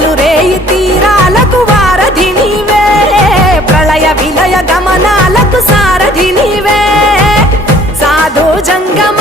పగలు రేయి తీరాలకు వారధి నీవే ప్రళయ విలయ గమనాలకు సారథి నీవే సాధు జంగమ